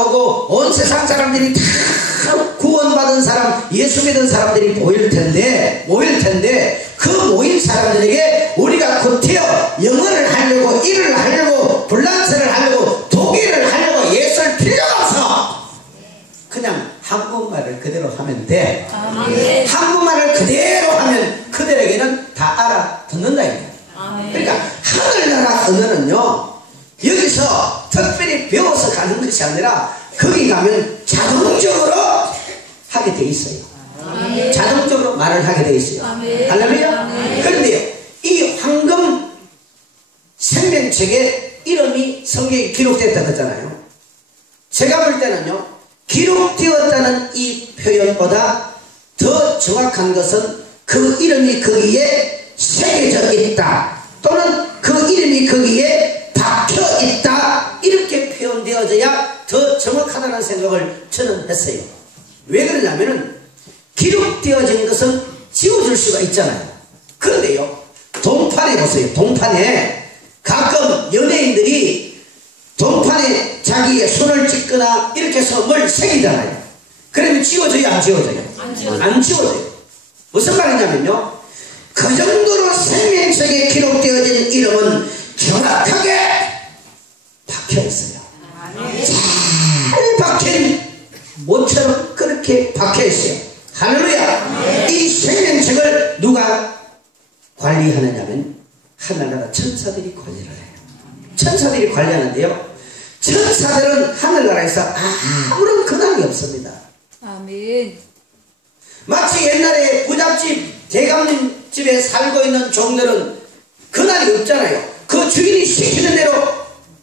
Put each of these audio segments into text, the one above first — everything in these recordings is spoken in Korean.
오고 온 세상 사람들이 다 구원받은 사람, 예수 믿은 사람들이 모일 텐데 그 모인 사람들에게 우리가 구태여 영어를 하려고, 일을 하려고, 불란서를 하려고, 독일을 하려고 애쓸 필요가 없어. 그냥 한국말을 그대로 하면 돼. 한국말을 그대로 하면 그들에게는 다 알아듣는다 이거야. 그러니까 하늘나라 언어는요, 여기서 특별히 배워서 가는 것이 아니라 거기 가면 자동적으로 하게 돼 있어요. 자동적으로 말을 하게 돼 있어요. 할렐루야. 그런데요, 이 황금 생명책에 이름이 성경에 기록됐다고 했잖아요. 제가 볼 때는요, 기록되었다는 이 표현보다 더 정확한 것은 그 이름이 거기에 새겨져 있다, 또는 그 이름이 거기에 박혀 있다, 이렇게 표현되어져야 더 정확하다는 생각을 저는 했어요. 왜 그러냐면은 기록되어진 것은 지워줄 수가 있잖아요. 그런데요, 동판에 보세요. 동판에 가끔 연예인들이 동판에 자기의 손을 찍거나 이렇게 해서 뭘 새기잖아요. 그러면 지워져요, 안 지워져요? 안 지워져요. 무슨 말이냐면요, 그 정도로 생명책에 기록되어진 이름은 정확하게 박혀있어요. 잘 박힌 모처럼 그렇게 박혀있어요. 할렐루야. 이 생명책을 누가 관리하느냐면 하늘나라 천사들이 관리를 해요. 천사들이 관리하는데요, 천사들은 하늘나라에서 아무런 근황이 없습니다. 아멘. 마치 옛날에 부잣집 대감집에 살고 있는 종들은 근황이 없잖아요. 그 주인이 시키는 대로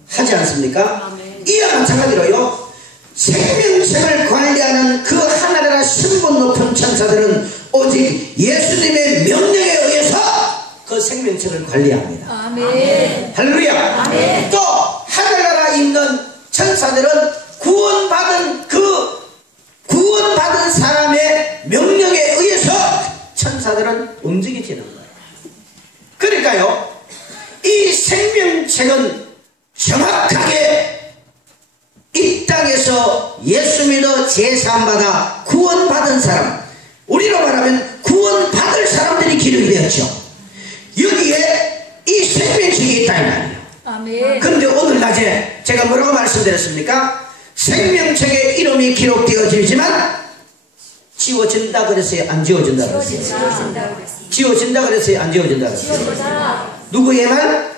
하지 않습니까? 이와 마찬가지로요, 생명책을 관리하는 그 하늘나라 신분 높은 천사들은 오직 예수님의 명령에 의해서 그 생명책을 관리합니다. 아멘. 할렐루야. 아멘. 또 하늘나라에 있는 천사들은 구원받은 사람의 명령에 의해서 천사들은 움직이지는 거예요. 그러니까요, 이 생명책은 정확하게 이 땅에서 예수 믿어 제사함받아 구원받은 사람, 우리로 말하면 구원받을 사람들이 기록이 되었죠. 여기에 이 생명책이 있다 이 말이에요. 아멘. 그런데 오늘 낮에 제가 뭐라고 말씀드렸습니까? 생명책에 이름이 기록되어지지만 지워진다 그랬어요, 안 지워진다 그랬어요? 지워진다 그랬어요, 안 지워진다 그랬어요? 누구의 말?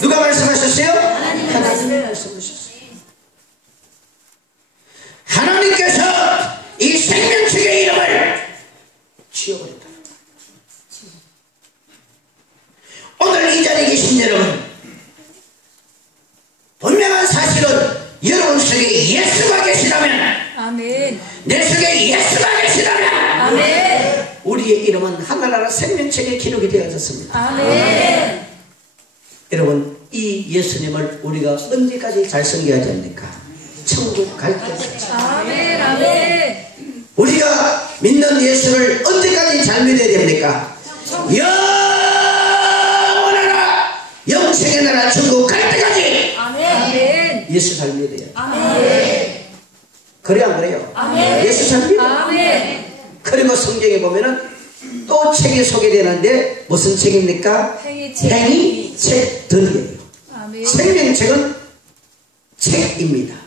누가 말씀하셨어요? 하나님이 말씀하셨어요. 하나님께서 이 생명책의 이름을 지워버렸다. 오늘 이 자리에 계신 여러분, 분명한 사실은 여러분 속에 예수가 계시다면, 아멘. 내 속에 예수가 계시다면, 아멘. 우리의 이름은 하늘나라 생명책에 기록이 되어졌습니다. 아멘. 여러분, 이 예수님을 우리가 언제까지 잘 섬겨야 됩니까? 천국 갈 때까지. 아멘. 아멘. 우리가 믿는 예수를 언제까지 잘 믿어야 됩니까? 영원하라 영생의 나라 천국 갈 때까지. 아멘. 예수 잘 믿어야 돼요. 아멘. 그래 안 그래요? 아멘. 예수 잘 믿어요. 아멘. 그리고 성경에 보면은 또 책이 소개되는데 무슨 책입니까? 행위책들이에요. 아멘. 생명책은 책입니다.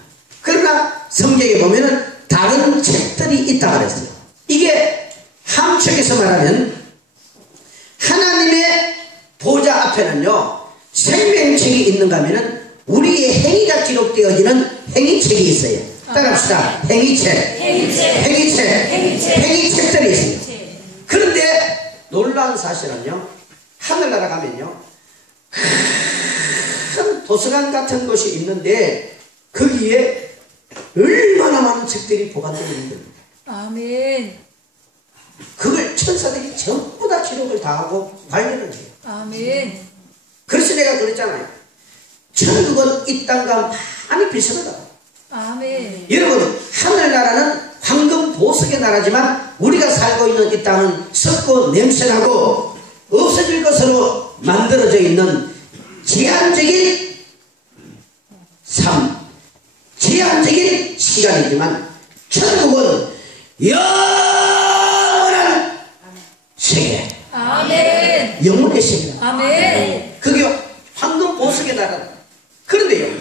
그러나 성경에 보면은 다른 책들이 있다 그랬어요. 이게 함축해서 말하면 하나님의 보좌 앞에는요, 생명책이 있는가 하면은 우리의 행위가 기록되어지는 행위책이 있어요. 따라합시다. 행위책들이 있어요. 그런데 놀라운 사실은요, 하늘나라 가면요, 큰 도서관 같은 곳이 있는데 거기에 얼마나 많은 책들이 보관되어 있는 겁니다. 아멘. 그걸 천사들이 전부 다 기록을 다 하고 관리를 해요. 아멘. 그래서 내가 그랬잖아요. 천국은 이 땅과 많이 비슷하다. 아멘. 여러분, 하늘나라는 황금 보석의 나라지만 우리가 살고 있는 이 땅은 썩고 냄새나고 없어질 것으로 만들어져 있는 제한적인 삶, 제한적인 시간이지만 천국은 영원한 세계. 아멘. 영원의 세계. 아멘. 그게 황금 보석의 나라. 그런데요,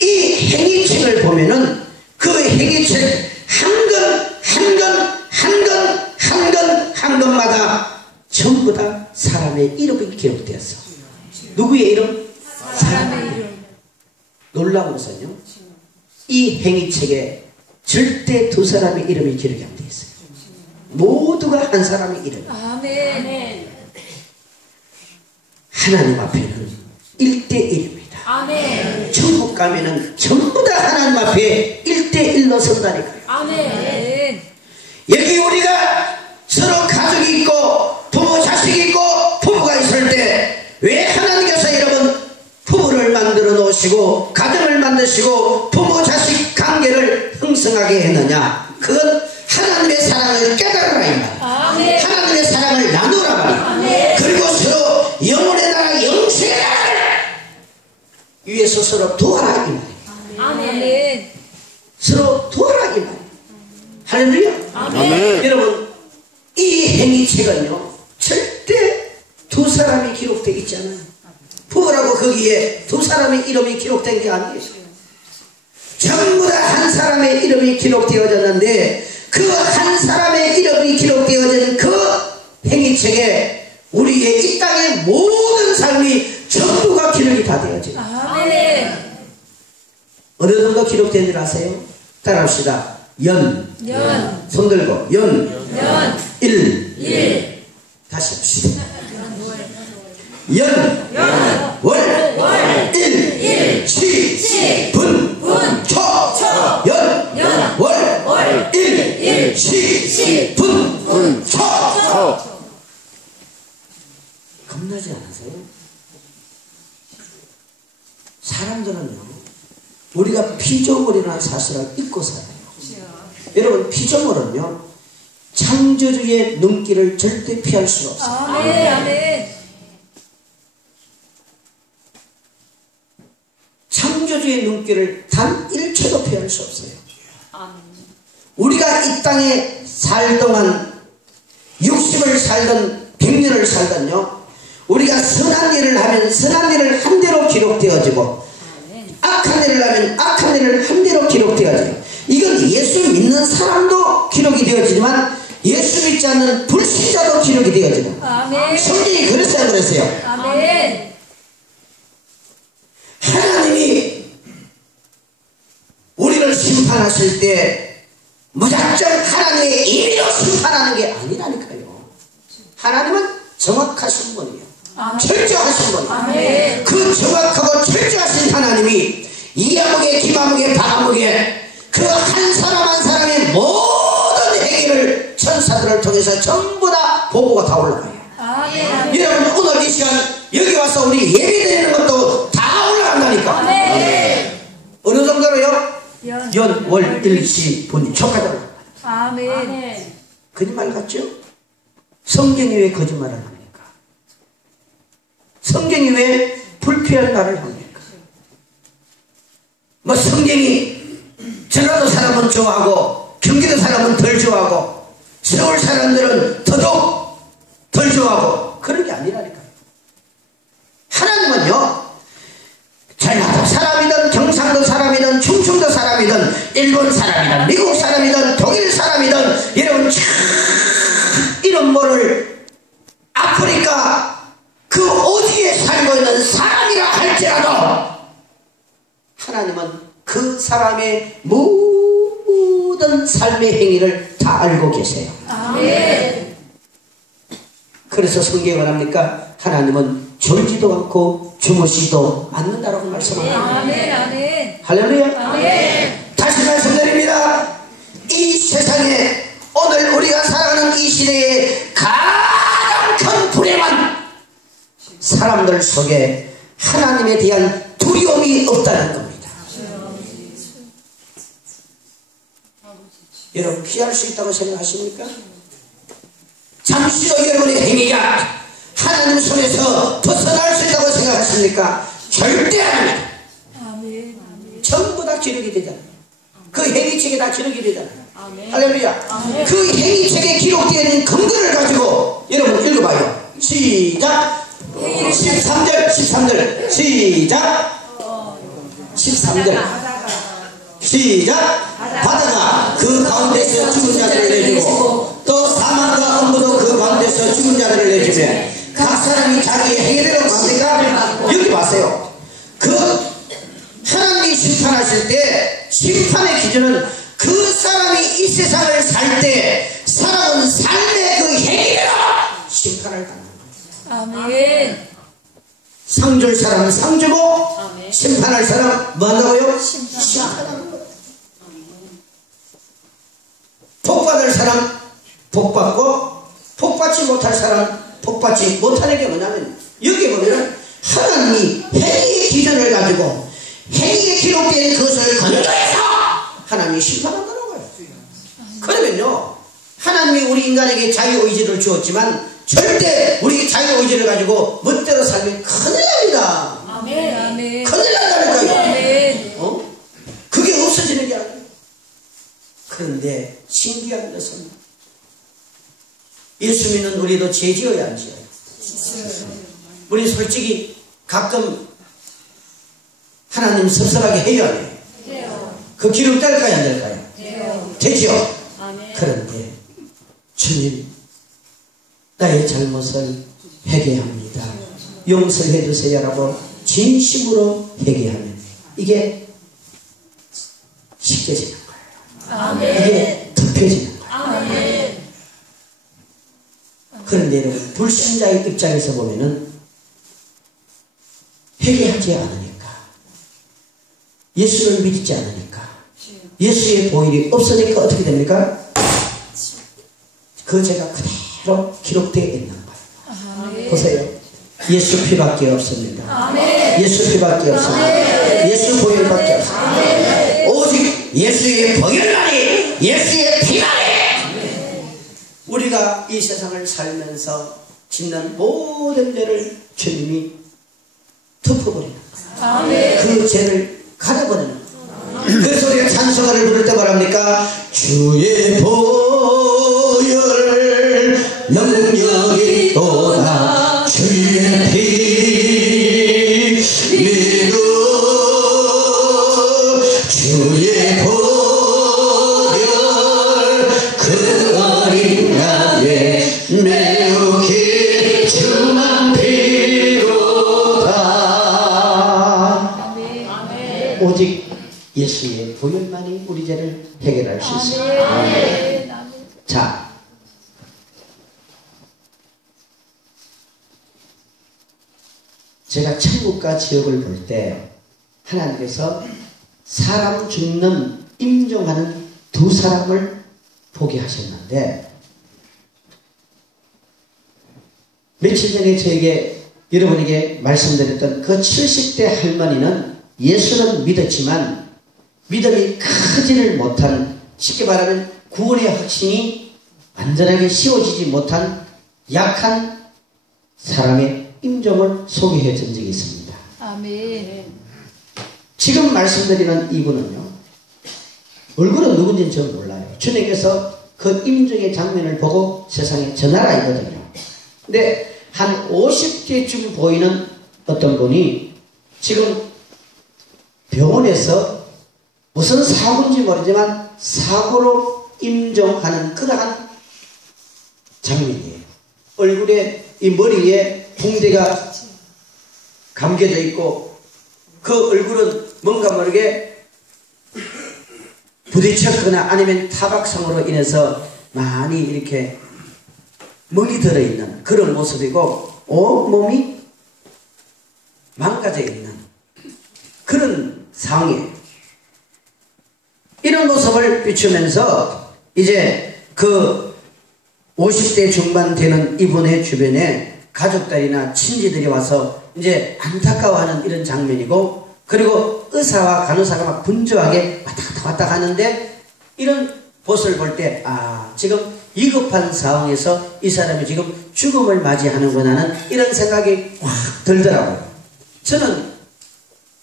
이 행위책을 보면은 그 행위책 한 건마다 전부 다 사람의 이름이 기록되었어. 누구의 이름? 사람의 이름. 놀라운 것은요, 이 행위책에 절대 두 사람의 이름이 기록이 안 되어 있어요. 모두가 한 사람의 이름. 아멘. 하나님 앞에는 1대1입니다. 아멘. 천국 가면은 전부 다 하나님 앞에 1대1로 선다니까요. 아멘. 여기 우리가 서로 가족이 있고 부모 자식이 있고 부부가 있을 때 왜 하나님께서 여러분 부부를 만들어 놓으시고 가정을 만드시고 부모 자식 관계를 형성하게 했느냐? 그건 하나님의 사랑을 깨달으라 이 말. 아멘. 하나님의 사랑을 나누라 말이야. 아멘. 그리고 서로 영혼의 나라 영생의 나라를 위해서 서로 도와라 이 말이야. 아멘. 서로 도와라 이 말이야. 할렐루야. 아멘. 여러분, 이 행위책은요 절대 두 사람이 기록되어 있지 않아요. 부부라고 거기에 두 사람의 이름이 기록된 게 아니에요. 전부 다 한 사람의 이름이 기록되어졌는데 그 한 사람의 이름이 기록되어진 그 행위책에 우리의 이 땅의 모든 삶이 전부가 기록이 다 되어져요. 아멘. 어느 정도 기록된 줄 아세요? 따라합시다. 연. 손 들고 연. 일. 다시 합시다. 연. 월. 일. 시. 분. 초. 연. 월. 일. 시. 분. 초. 겁나지 않으세요? 사람들은요, 우리가 피조물이라는 사실을 잊고 살아요. 여러분, 피조물은요 창조주의 눈길을 절대 피할 수가 없어요. 아멘. 아멘. 창조주의 눈길을 단 1초도 피할 수 없어요. 우리가 이 땅에 살동안 60을 살던 100년을 살던요, 우리가 선한 일을 하면 선한 일을 한 대로 기록되어지고 악한 일을 하면 악한 일을 한 대로 기록되어져요. 이건 예수 믿는 사람도 기록이 되어지지만 예수 믿지 않는 불신자도 기록이 되어지고. 아멘. 성경이 그랬어요, 안 그랬어요? 아멘. 하나님이 우리를 심판하실 때 무작정 하나님의 임의로 심판하는 게 아니라니까요. 하나님은 정확하신 분이에요. 철저하신 분이에요. 아멘. 그 정확하고 철저하신 하나님이 이아무개 김아무개 바아무개 그 한 사람 한 사람의 모든 행위를 천사들을 통해서 전부 다 보고가 다 올라가요. 아멘. 여러분, 오늘 이 시간 여기 와서 우리 예배드리는 것도 다 올라간다니까. 아멘. 어느 정도로요? 연. 연, 월, 일, 시, 분, 초까지 올라가요. 아멘. 거짓말 같죠? 성경이 왜 거짓말을 합니까? 성경이 왜 불필요한 말을 합니까? 뭐 성경이 전라도 사람은 좋아하고 경기도 사람은 덜 좋아하고 서울 사람들은 더더욱 덜 좋아하고 그런 게 아니라니까요. 하나님은요, 전라도 사람이든 경상도 사람이든 충청도 사람이든 일본 사람이든 미국 사람이든 독일 사람이든 여러분 참 이런 뭐를 아프리카 그 어디에 살고 있는 사람이라 할지라도 하나님은 그 사람의 모든 삶의 행위를 다 알고 계세요. 아멘. 그래서 성경을 합니까? 하나님은 졸지도 않고 주무시도 않는다라고 말씀합니다. 아멘. 아멘. 할렐루야. 아멘. 다시 말씀드립니다. 이 세상에 오늘 우리가 살아가는 이 시대에 가장 큰 불행한 사람들 속에 하나님에 대한 두려움이 없다는 겁니다. 여러분, 피할 수 있다고 생각하십니까? 잠시도 여러분의 행위가 하나님 손에서 벗어날 수 있다고 생각하십니까? 절대 아닙니다. 아멘. 전부 다 다 기록이 되잖아요. 그 행위책에 다 기록이 되잖아요. 아멘. 할렐루야. 아멘. 그 행위책에 기록되어 있는 근거를 가지고 여러분 읽어봐요. 시작. 13절 시작. 13절 시작. 바다가 그 가운데서 죽은 자를 내주고 또 사망과 엄부도 그 가운데서 죽은 자를 내주며 각 사람이 자기의 행위대로 맙니까? 여기 봤어요. 그 하나님이 심판하실 때 심판의 기준은 그 사람이 이 세상을 살 때 살아온 삶의 그 행위대로 심판을 당하는 거예요. 아멘. 상 줄 사람은 상 주고 아멘. 심판할 사람 뭐 한다고요? 심판하는 거예요. 복 받을 사람 복 받고 복 받지 못할 사람 복 받지 못하는 게 뭐냐면 여기 보면 하나님이 행위의 기준을 가지고 행위에 기록된 것을 근거해서 하나님이 심판한다는 거예요. 그러면요 하나님이 우리 인간에게 자유의지를 주었지만 절대 우리 자유의지를 가지고 멋대로 살면 큰일 납니다. 아멘. 아멘. 큰일 난다니까요. 아멘. 그게 없어지는 게 아니에요. 그런데 신기한 것은 예수 믿는 우리도 죄 지어야 안 지어요? 우리 솔직히 가끔 하나님 섭섭하게 해요 안 해요? 해요. 그 기록 될까요 안 될까요? 해요. 되죠? 아멘. 그런데 주님 나의 잘못을 회개합니다. 용서해 주세요라고 진심으로 회개하면 이게 쉽게지는 거예요. 아멘. 이게 덮여지는 거예요. 아멘. 그런데 여러분 불신자의 입장에서 보면은 회개하지 않으니까 예수를 믿지 않으니까 예수의 보혈이 없으니까 어떻게 됩니까? 그 죄가 그대로 기록되어 있는 거예요. 아멘. 보세요. 예수 피밖에 없습니다. 아멘. 예수 피밖에 없습니다. 예수 보혈밖에 없습니다. 오직 예수의 보혈만이 예수의 피만이 우리가 이 세상을 살면서 짓는 모든 죄를 주님이 덮어버리는 거예요. 아멘. 그 죄를 가려버리는 거예요. 그래서 우리가 찬송가를 부를 때 말합니까? 주의 보혈 능력이 또다 주의 피 믿음 주의 보혈 그 어린 양의 매우 길쭉한 피로다. 아멘. 오직 예수의 보혈만이 우리 죄를 해결할 수 있습니다. 아멘. 아멘. 자, 제가 천국과 지옥을 볼 때 하나님께서 사람 죽는 임종하는 두 사람을 보게 하셨는데 며칠 전에 저에게 여러분에게 말씀드렸던 그 70대 할머니는 예수는 믿었지만 믿음이 크지를 못한, 쉽게 말하면 구원의 확신이 완전하게 씌워지지 못한 약한 사람의 임종을 소개해 준 적이 있습니다. 아멘. 지금 말씀드리는 이분은요, 얼굴은 누군지는 전 몰라요. 주님께서 그 임종의 장면을 보고 세상에 전하라이거든요. 근데 한 50대쯤 보이는 어떤 분이 지금 병원에서 무슨 사고인지 모르지만 사고로 임종하는 그러한 장면이에요. 얼굴에, 이 머리에 붕대가 감겨져 있고 그 얼굴은 뭔가 모르게 부딪혔거나 아니면 타박상으로 인해서 많이 이렇게 멍이 들어있는 그런 모습이고 온몸이 망가져 있는 그런 상황이에요. 이런 모습을 비추면서 이제 그 50대 중반 되는 이분의 주변에 가족들이나 친지들이 와서 이제 안타까워하는 이런 장면이고, 그리고 의사와 간호사가 막 분주하게 왔다 가는데 이런 모습을 볼 때 지금 위급한 상황에서 이 사람이 지금 죽음을 맞이하는구나 하는 이런 생각이 확 들더라고요. 저는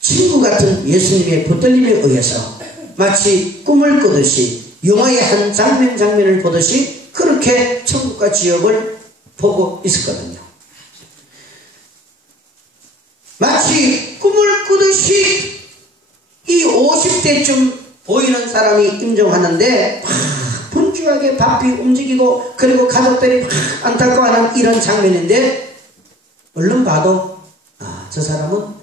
친구 같은 예수님의 붙들림에 의해서 마치 꿈을 꾸듯이 영화의 한 장면을 보듯이 그렇게 천국과 지옥을 보고 있었거든요. 마치 꿈을 꾸듯이 이 50대쯤 보이는 사람이 임종하는데 분주하게 바삐 움직이고 그리고 가족들이 안타까워하는 이런 장면인데 얼른 봐도 저 사람은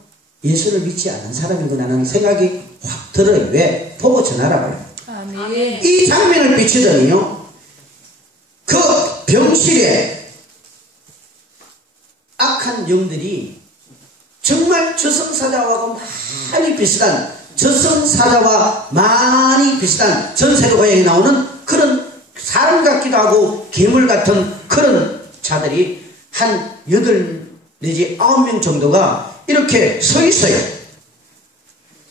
예수를 믿지 않는 사람이구나 하는 생각이 확 들어요. 왜? 보고 전화라 봐요. 아멘. 이 장면을 비추더니요 그 병실에 악한 영들이 정말 저승사자와 많이 비슷한 전세계 고향에 나오는 그런 사람 같기도 하고 괴물 같은 그런 자들이 한 8 내지 9명 정도가 이렇게 서 있어요.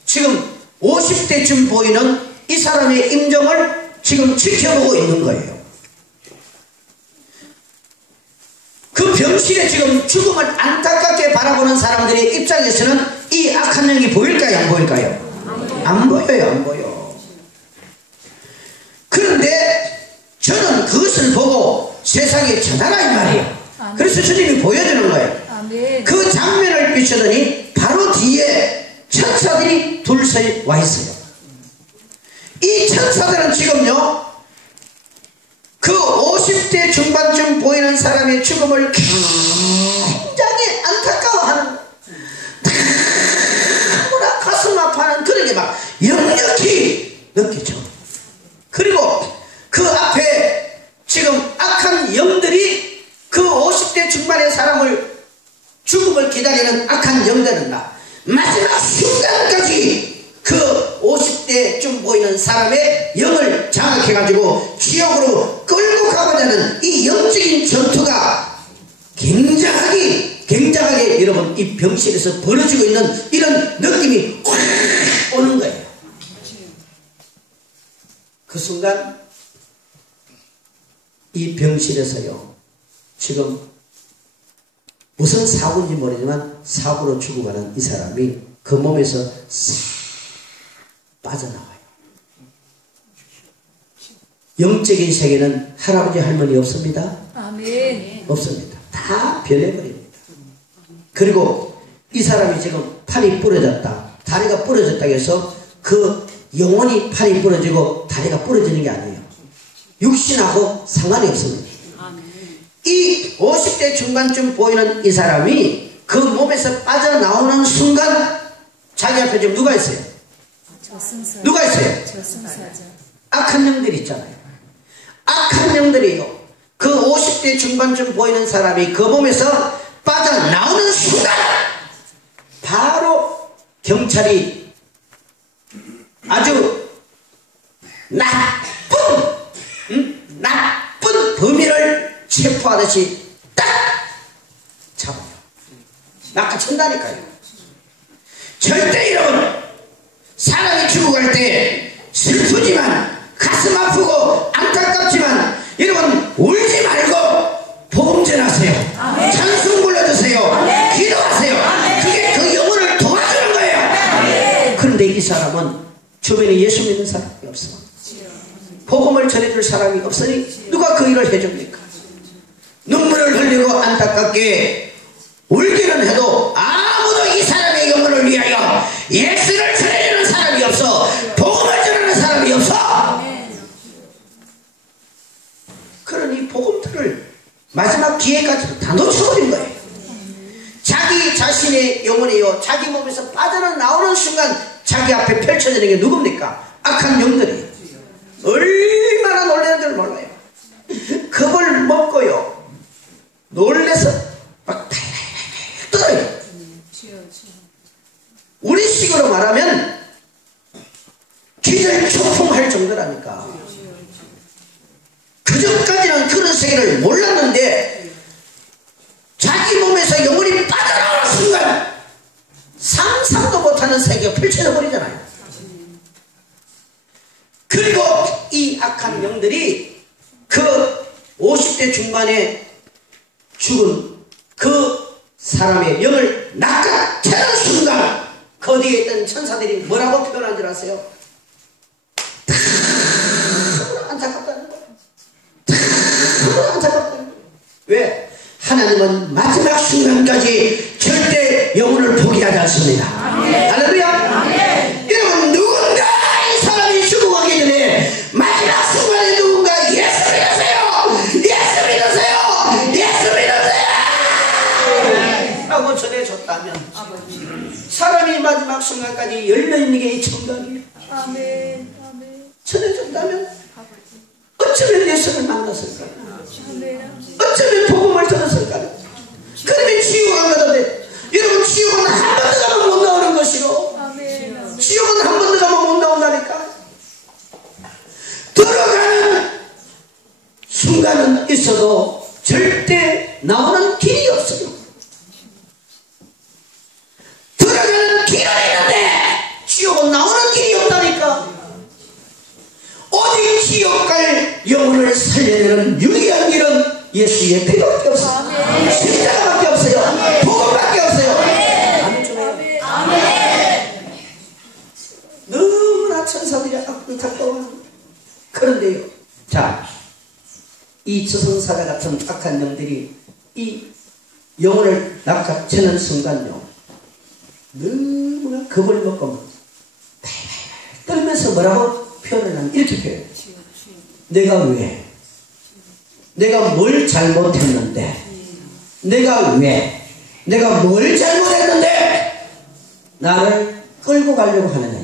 지금 50대쯤 보이는 이 사람의 임종을 지금 지켜보고 있는 거예요. 그 병실에 지금 죽음을 안타깝게 바라보는 사람들의 입장에서는 이 악한 영이 보일까요? 안 보일까요? 안 보여요. 안 보여. 그런데 저는 그것을 보고 세상에 전하라 이 말이에요. 그래서 주님이 보여주는 거예요. 아멘. 그 장면을 비추더니 바로 뒤에 천사들이 둘씩 와 있어요. 이 천사들은 지금요 그 50대 중반쯤 보이는 사람의 죽음을 굉장히 안타까워하는 너무나 가슴 아파하는 그런 게 막 역력히 느끼죠. 그리고 그 앞에 지금 악한 영들이 그 50대 중반의 사람을 죽음을 기다리는 악한 영들은 마지막 순간까지 그 50대쯤 보이는 사람의 영을 장악해가지고 지옥으로 끌고 가고자 하는 이 영적인 전투가 굉장하게 여러분 이 병실에서 벌어지고 있는 이런 느낌이 확 오는 거예요. 그 순간 이 병실에서요 지금 무슨 사고인지 모르지만 사고로 죽어가는 이 사람이 그 몸에서 빠져나와요. 영적인 세계는 할아버지 할머니 없습니다. 아멘. 없습니다. 다 변해버립니다. 그리고 이 사람이 지금 팔이 부러졌다, 다리가 부러졌다 해서 그 영혼이 팔이 부러지고 다리가 부러지는 게 아니에요. 육신하고 상관이 없습니다. 이 50대 중반쯤 보이는 이 사람이 그 몸에서 빠져나오는 순간 자기 앞에 지금 누가 있어요? 저승사자. 누가 있어요? 저승사자. 악한 영들이 있잖아요. 악한 영들이요 그 50대 중반쯤 보이는 사람이 그 몸에서 빠져나오는 순간 바로 경찰이 아주 나쁜 범인을 체포하듯이 딱 잡아요. 낚아챈다니까요. 절대 여러분 사람이 죽어갈 때 슬프지만 가슴 아프고 안타깝지만 여러분 울지 말고 복음 전하세요. 찬송 불러주세요. 기도하세요. 그게 그 영혼을 도와주는 거예요. 그런데 이 사람은 주변에 예수 믿는 사람이 없어. 복음을 전해줄 사람이 없으니 누가 그 일을 해줍니까? 눈물을 흘리고 안타깝게 울기는 해도 아무도 이 사람의 영혼을 위하여 예수를 전해주는 사람이 없어. 복음을 전하는 사람이 없어. 그러니 복음들을 마지막 기회까지 다 놓쳐버린 거예요. 자기 자신의 영혼이요 자기 몸에서 빠져나오는 순간 자기 앞에 펼쳐지는 게 누굽니까? 악한 영들이. 얼마나 놀라는 줄 몰라요. 겁을 먹고요 놀래서 막 떨어요. 우리식으로 말하면 기절초풍할 정도라니까. 그전까지는 그런 세계를 몰랐는데 자기 몸에서 영혼이 빠져나오는 순간 상상도 못하는 세계가 펼쳐져 버리잖아요. 그리고 이 악한 영들이 그 50대 중반에 죽은 그 사람의 영을 낚아채는 순간 그 어디에 있던 천사들이 뭐라고 표현한 줄 아세요? 다 안타깝다는 거예요. 다 안타깝다는 거예요. 왜? 하나님은 마지막 순간까지 절대 영혼을 포기하지 않습니다. 할렐루야. 여러분, 누군가 이 사람이 죽어가기 전에 마지막 순간에 누군가 예수 믿으세요, 예수 믿으세요, 예수 믿으세요 하고 전해줬다면 사람이 마지막 순간까지 열려있는 게 청각이에요. 아멘. 전해줬다면 어쩌면 예수를 만났을까요? 아멘. 어쩌면 복음을 들었을까요? 그러면 지옥 안 가던데, 여러분, 지옥은 한 번 더 가면 못 나오는 것이로, 아멘. 지옥은 한 번 더 가면 못 나온다니까. 들어가는 순간은 있어도 절대 나오는 길이 없어요. 들어가는 길은 있는데 지옥은 나오는 길이 없다니까. 오직 지옥 갈 영혼을 살려내는 유일한 길은 예수의 피밖에 없어요. 십자가밖에 없어요. 복음밖에 없어요. 아멘. 너무나 천사들이 안타까워하는. 그런데요, 자, 이 저승사자 같은 악한 영들이 이 영혼을 낚아채는 순간요, 너무나 겁을 먹고 떨면서 뭐라고 표현을 하면 이렇게 표현해요. 내가 왜? 내가 뭘 잘못했는데? 내가 왜? 내가 뭘 잘못했는데 나를 끌고 가려고 하느냐.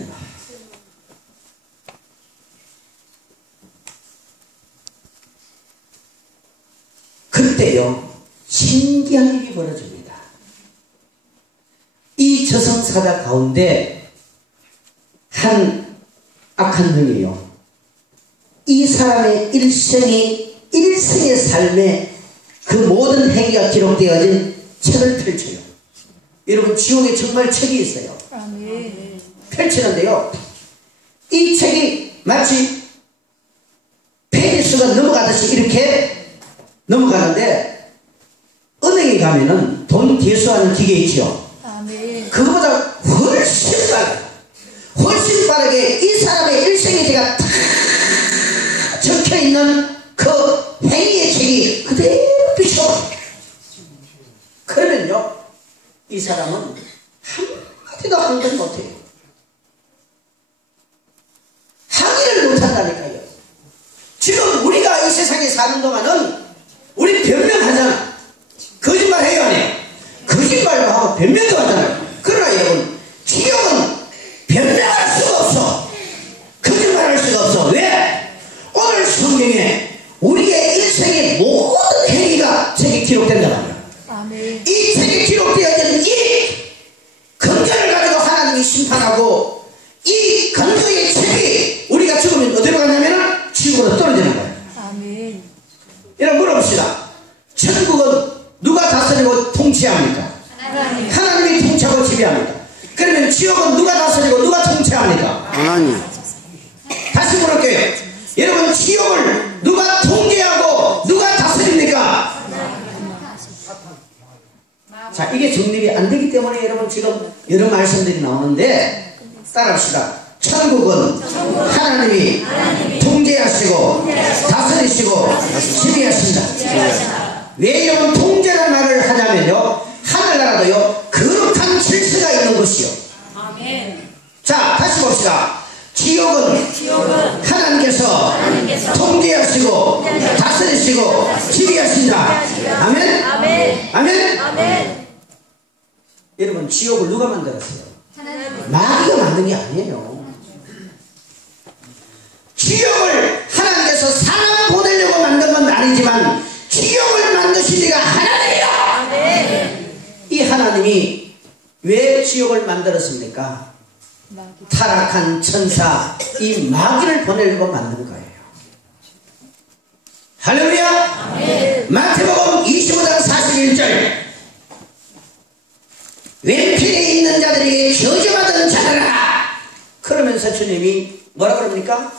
그때요, 신기한 일이 벌어집니다. 이 저승사자 가운데 한 악한 능이요, 이 사람의 일생의 삶에 그 모든 행위가 기록되어진 책을 펼쳐요. 여러분, 지옥에 정말 책이 있어요. 아멘. 펼치는데요, 이 책이 마치 페이지수가 넘어가듯이 이렇게 넘어가는데, 은행에 가면은 돈 계수하는 기계 있죠. 아멘. 그거보다 훨씬 빠르게 이 사람의 일생의 죄가 다 적혀있는 그 행위의 책이 그대로 비춰. 그러면요, 이 사람은 한마디도 항변 못해요. 항의를 못한다니까요. 지금 우리가 이 세상에 사는 동안은 우리 변명하잖아. 거짓말 해요, 안 해요? 거짓말도 하고 변명도 하잖아요. 그러나 여러분, 지옥은 변명할 수가 없어. 거짓말할 수가 없어. 왜? 오늘 성경에 우리의 일생의 모든 행위가 책에 기록된단 말이야. 아멘. 이 책에 기록되어진 이 근거를 가지고 하나님이 심판하고, 이 근거의 책이 우리가 죽으면 어디로 가냐면 지옥으로 떨어지는 거예요. 아멘. 여러분, 물어봅시다. 천국은 누가 다스리고 통치합니까? 하나님이 통치하고 지배합니까? 그러면 지옥은 누가 다스리고 누가 통치합니까? 하나님. 다시 물을게요. 여러분, 지옥을 누가 통제하고 누가 다스립니까? 자, 이게 정립이 안 되기 때문에 여러분 지금 여러 말씀들이 나오는데 따라합시다. 천국은 하나님이 통제하시고 다스리시고 지배하신다. 왜 이런 통제라는 말을 하냐면요, 하늘나라도요 거룩한 질서가 있는 곳이요. 자, 다시 봅시다. 지옥은 하나님께서 통제하시고 다스리시고 지배하신다. 아멘? 아멘? 여러분, 지옥을 누가 만들었어요? 마귀가 만든 게 아니에요. 지옥을 하나님께서 사람 보내려고 만든 건 아니지만 지옥을 만드신 이가 하나님이요. 이 하나님이 왜 지옥을 만들었습니까? 타락한 천사 이 마귀를 보내려고 만든 거예요. 할렐루야. 마태복음 25장 41절, 왼편에 있는 자들에게 저주받은 자들아. 그러면서 주님이 뭐라 그럽니까?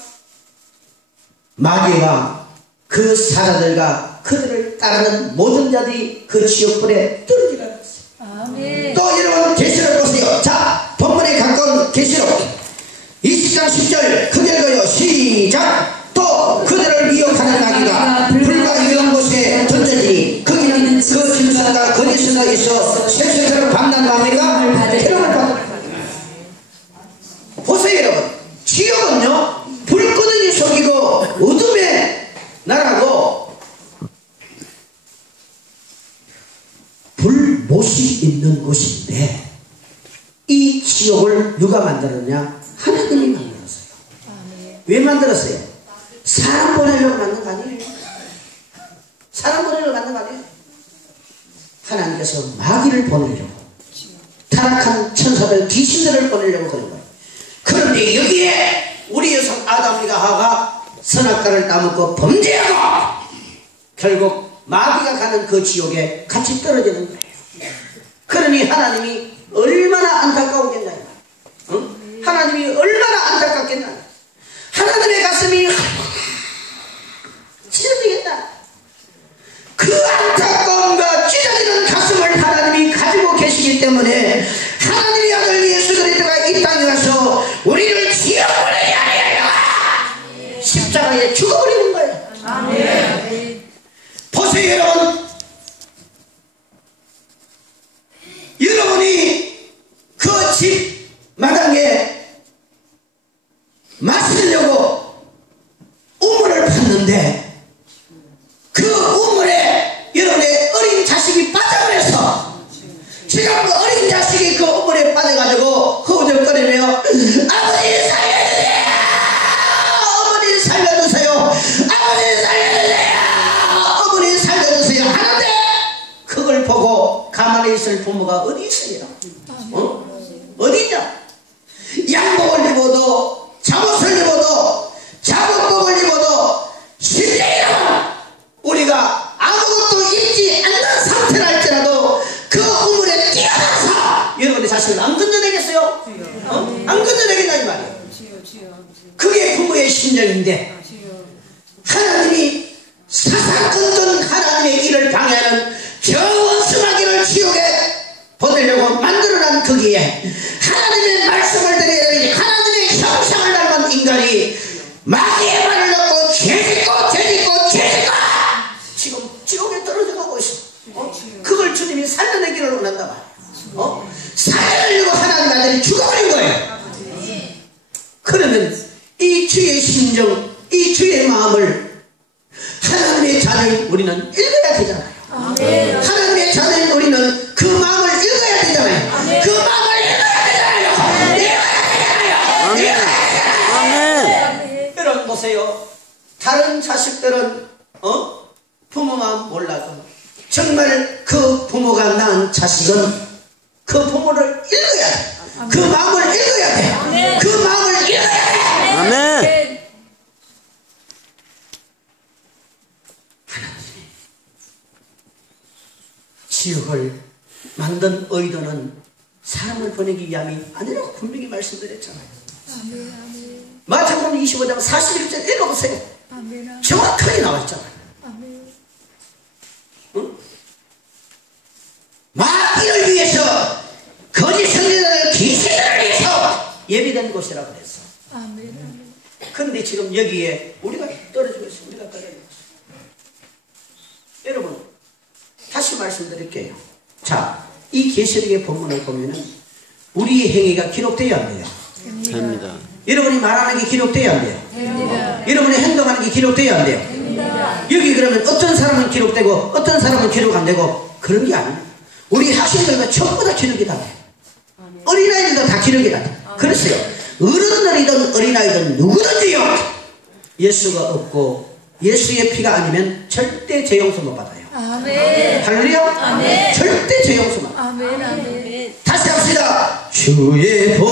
마귀와 그 사자들과 그들을 따르는 모든 자들이 그 지옥불에 떨어지라고 했어요. 아멘. 또 여러분 계시를 보세요. 자, 본문에 12장 10절 그 결과요 시작. 또 그들을 미혹하는 나귀가 불과 유한 곳에 던져지니 거기는 그 짐승과 거짓수가 있어 쇠쇠처럼 밤낮 마귀가 괴로움을 받는다. 보세요 여러분, 지옥은요 불끄덩이 속이고 어둠의 나라고 불못이 있는 곳인데, 이 지옥을 누가 만들었냐? 하나님이 만들었어요. 왜 만들었어요? 사람 보내려고 만든 거 아니에요? 사람 보내려고 만든 거 아니에요? 하나님께서 마귀를 보내려고, 타락한 천사들 귀신들을 보내려고 그런 거예요. 그런데 여기에 우리 여성 아담과 하와가 선악과를 따먹고 범죄하고 결국 마귀가 가는 그 지옥에 같이 떨어지는 거예요. 그러니 하나님이 얼마나 안타까우겠나요? 응? 하나님이 얼마나 안타깝겠나요? 하나님의 가슴이 찢어지겠다. 그 안타까움과 찢어지는 가슴을 하나님이 가지고 계시기 때문에 하나님의 아들 예수 그리스도가 이 땅에 와서 우리를 지어버리게 하여 십자가에 죽어버리는 거예요. 아멘. 보세요 여러분, 여러분이 그 집 마당에 마시려고 우물을 팠는데 그 우물에 여러분의 어린 자식이 빠져버려서 지금 그 어린 자식이 그 우물에 빠져가지고 허우적거리며 아버지 살려주세요, 어머니 살려주세요, 아버지 살려주세요, 어머니 살려주세요 하는데 그걸 보고 가만히 있을 부모가 어디 있어요? 어디냐? 양복을 입어도 잠옷을 입어도 작업복을 입어도 실제로 우리가 아무것도 입지 않는 상태라 할지라도 그 우물에 뛰어나서 여러분의 자식을 안 건져내겠어요? 안 건져내겠나 이 말이에요. 그게 부모의 심정인데 하나님이 사사건전 하나님의 일을 방해하는 저 원수마귀를 지옥에 보내려고 만들어난 거기에 하나님의 말씀을 드려야 되니 하나님의 형상을 닮은 인간이 마귀의 말을 듣고 죄짓고 지금 지옥에 떨어져 가고 있어. 그걸 주님이 살려내기를 원한다 말이야. 살려내려고 하나님 아들이 죽어버린 거예요. 그러면 이 주의 심정, 이 주의 마음을 하나님의 자녀인 우리는 읽어야 되잖아요. 하나님의 자녀인 우리는 그 마음을 읽어야 되잖아요. 그 마음을 읽어야 되잖아요. 여러분 보세요. 다른 자식들은 부모 마음 몰라도 정말 그 부모가 낳은 자식은 그 부모를 읽어야 돼. 그 마음을 읽어야 돼. 그 마음을 읽어야 돼. 아멘. 지옥을 만든 의도는 사람을 보내기 위함이 아니라고 분명히 말씀드렸잖아요. 마태복음 25장 41절 읽어보세요. 정확하게 나와있잖아요. 응? 마귀를 위해서, 거짓 선지자들 귀신들을 위해서 예비된 곳이라고 그랬어. 그런데 지금 여기에 우리가 떨어지고 있어요. 우리가 떨어지고 있어요. 여러분 다시 말씀드릴게요. 자, 이 계시록의 본문을 보면은 우리의 행위가 기록되어야 안 돼요? 됩니다. 여러분이 말하는 게 기록되어야 안 돼요? 됩니다. 여러분이 행동하는 게 기록되어야 안 돼요? 됩니다. 여기 그러면 어떤 사람은 기록되고 어떤 사람은 기록 안 되고 그런 게 아니에요. 우리 학생들과 전부 다 기록이 다 돼요. 어린아이들도 다 기록이 다 돼요. 그랬어요. 어른들이든 어린아이든 누구든지요, 예수가 없고 예수의 피가 아니면 절대 죄용서 못 받아요. 아멘. 할렐루야. 아멘. 절대 죄 용서만. 아멘. 아멘. 다시 합시다. 주의 복